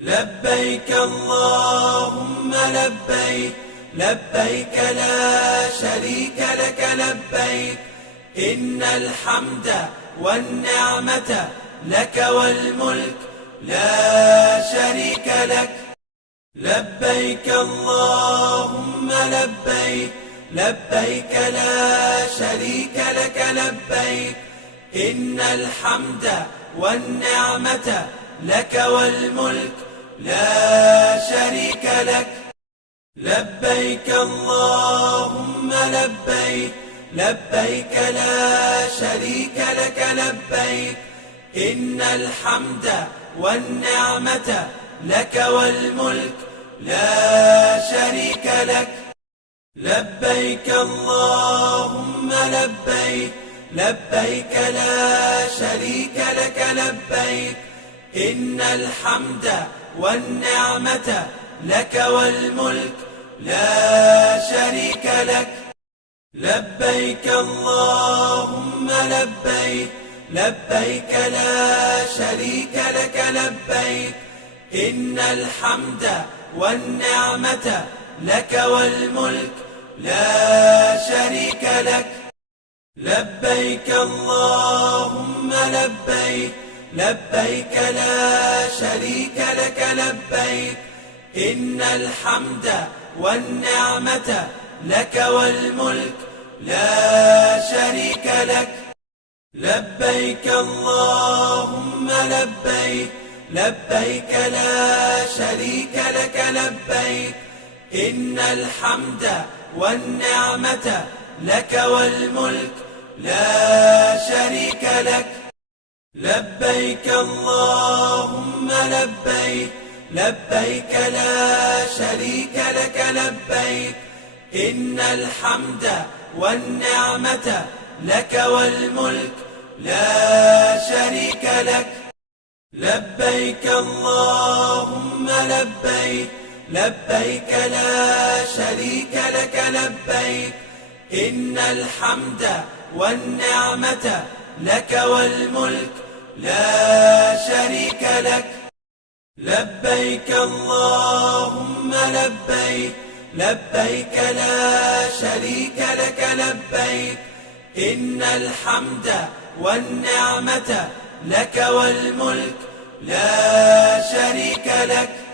لبيك اللهم لبيك، لبيك لا شريك لك لبيك، إن الحمد والنعمة لك والملك لا شريك لك. لبيك اللهم لبيك، لبيك لا شريك لك لبيك، إن الحمد والنعمة لك والملك لا شريك لك. لبيك اللهم لبيك، لبيك لا شريك لك لبيك، إن الحمد والنعمة لك والملك لا شريك لك. لبيك اللهم لبيك، لبيك لا شريك لك لبيك، إن الحمد والنعمة لك والملك لا شريك لك. لبيك اللهم لبيك، لبيك لا شريك لك لبيك، إن الحمد والنعمة لك والملك لا شريك لك. لبيك اللهم لبيك، لبيك لا شريك لك لبيك، إن الحمد والنعمة لك والملك لا شريك لك. لبيك اللهم لبيك، لبيك لا شريك لك لبيك، إن الحمد والنعمة لك والملك لا شريك لك. لبيك اللهم لبيك، لبيك لا شريك لك لبيك، إن الحمد والنعمة لك والملك لا شريك لك. لبيك اللهم لبيك، لبيك لا شريك لك لبيك، إن الحمد والنعمة لك والملك لا شريك لك. لبيك اللهم لبيك، لبيك لا شريك لك لبيك، إن الحمد والنعمة لك والملك لا شريك لك.